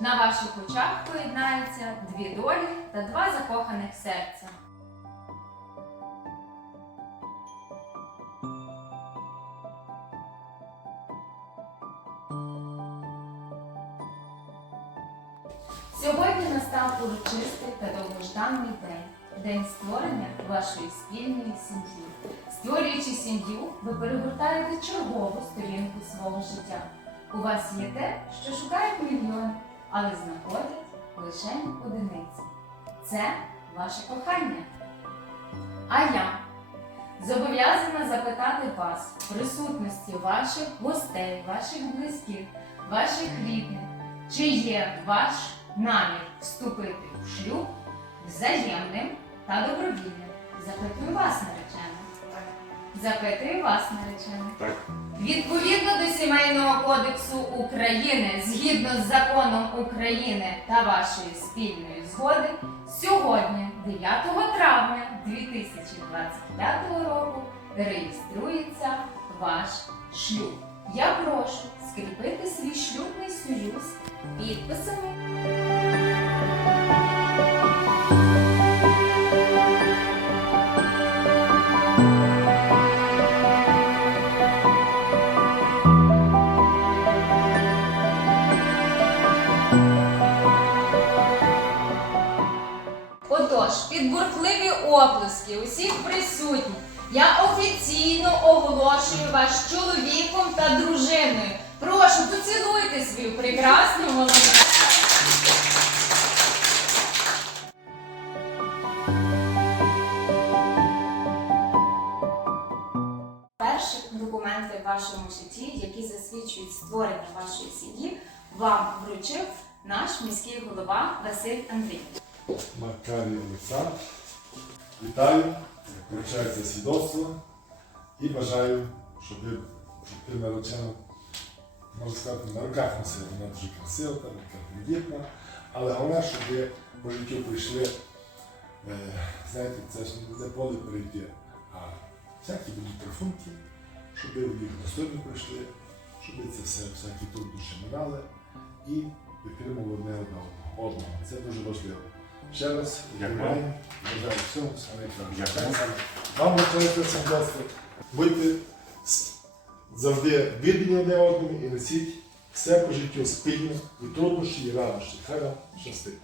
На ваших очах поєднаються дві долі та два закоханих серця. Сьогодні настав урочистий та довгожданий день. День створення вашої спільної сім'ї. Створюючи сім'ю, ви перегортаєте чергову сторінку свого життя. У вас є те, що шукають мільйони, але знаходять лише одиниці. Це ваше кохання. А я зобов'язана запитати вас в присутності ваших гостей, ваших близьких, ваших рідних, чи є ваш намір вступити в шлюб взаємним та добровільним. Запитую вас, наречена. Запитую вас, наречена. Так. Відповідно до Сімейного кодексу України, згідно з законом України та вашої спільної згоди, сьогодні, 9 травня 2025 року, реєструється ваш шлюб. Я прошу скріпити свій шлюбний союз підписами. Отож, під бурхливі оплески усіх присутніх я офіційно оголошую вас чоловіком та дружиною. Прошу, поцілуйте свою прекрасну молоду. Перші документи в вашому житті, які засвідчують створення вашої сім'ї, вам вручив наш міський голова Василь Андрій. Макарій Олександр. Вітаю, вручається свідоцтво і бажаю, щоб ви, ти наречена, можна сказати, на руках носила. Вона дуже красива, така привітна. Але головне, щоб ви по життю прийшли, е, знаєте, це ж не поле перейти, а всякі будуть рахунки, щоб ви їх достойно пройшли, щоб це все, всякі труднощі минали і підтримували одне одного. одного. Це дуже важливо. Ще раз Дякую. бажаю всього. Дякую. Вам вручається свідоцтво. Будьте завжди віддані одне одному і несіть все по життю спільно і труднощі, і радощі. Хай вам щастить.